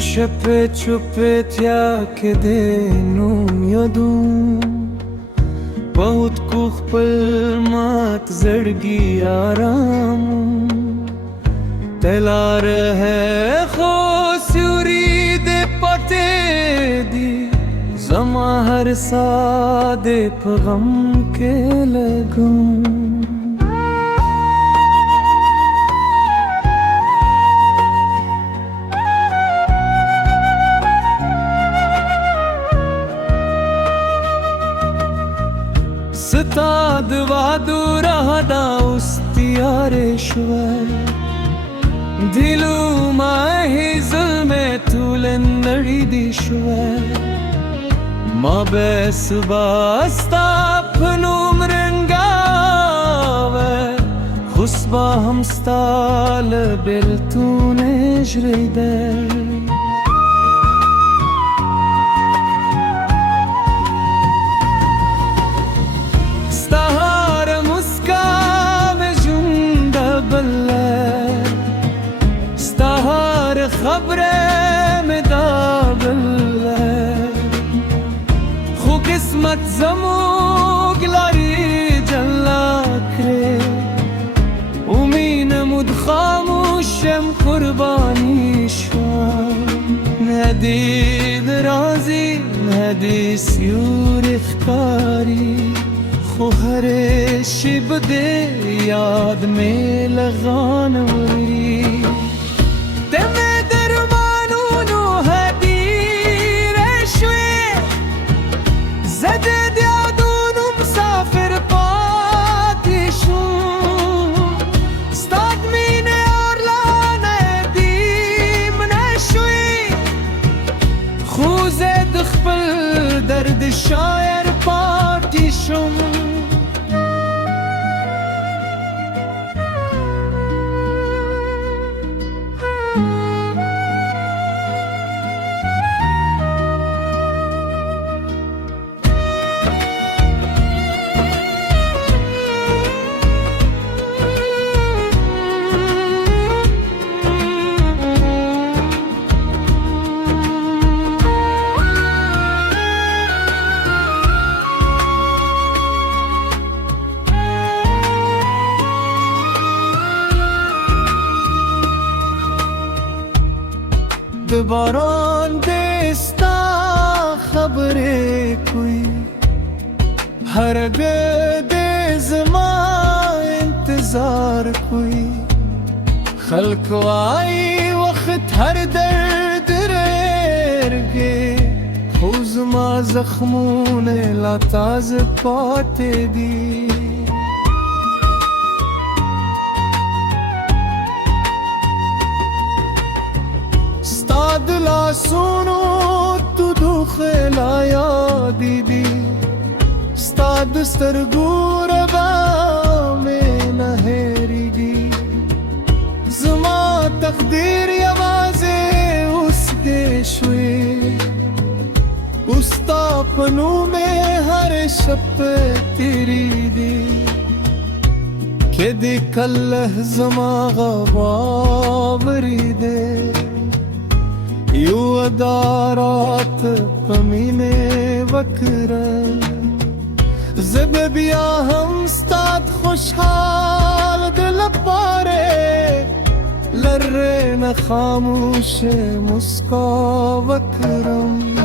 شپه چوپه تیا که دینوم یادوم बहुत को खपल मात जड़गी आराम तलार है खो स्यूरी दे पते दी जमा हर सादे पगम के लगूं ستاد وادو رادا استیارشور दिलू माही ज़ुल्मे तूलन नड़ी दिशवर माँ बैस बास्ता फनूम रंगावे खुशबा हम स्ताल बिल तूने जरीदर खबरे में दाबल खू किस्मत जमूग लारी जल्ला करे उमीन मुद खामोशम कुर्बानी ندید رازی ندیس یور اخکاری خو هر شب دے یاد میں لغانوری درد شاعر پاتیشم बारान देस्ता खबरे कोई हर गदे ज़मा इंतजार कोई खल्क आई वक्त हर दर्द रेरगे खुज़मा ज़ख्मों ने लाताज़ पाते दी ला सुनो तू दुखला यादी दी स्ताद सरगूर बा में नहरी दी ज़मा तकदीर आवाज़े उस देशवे उस्ता पनू में हर शप तेरी दी के दी कल्लह ज़मा गवावरी दे यू अदारात पमीने वकरन जब बिया हम स्ताद खुशहाल दिल पारे लर्रे न खामोश मुस्का वकरम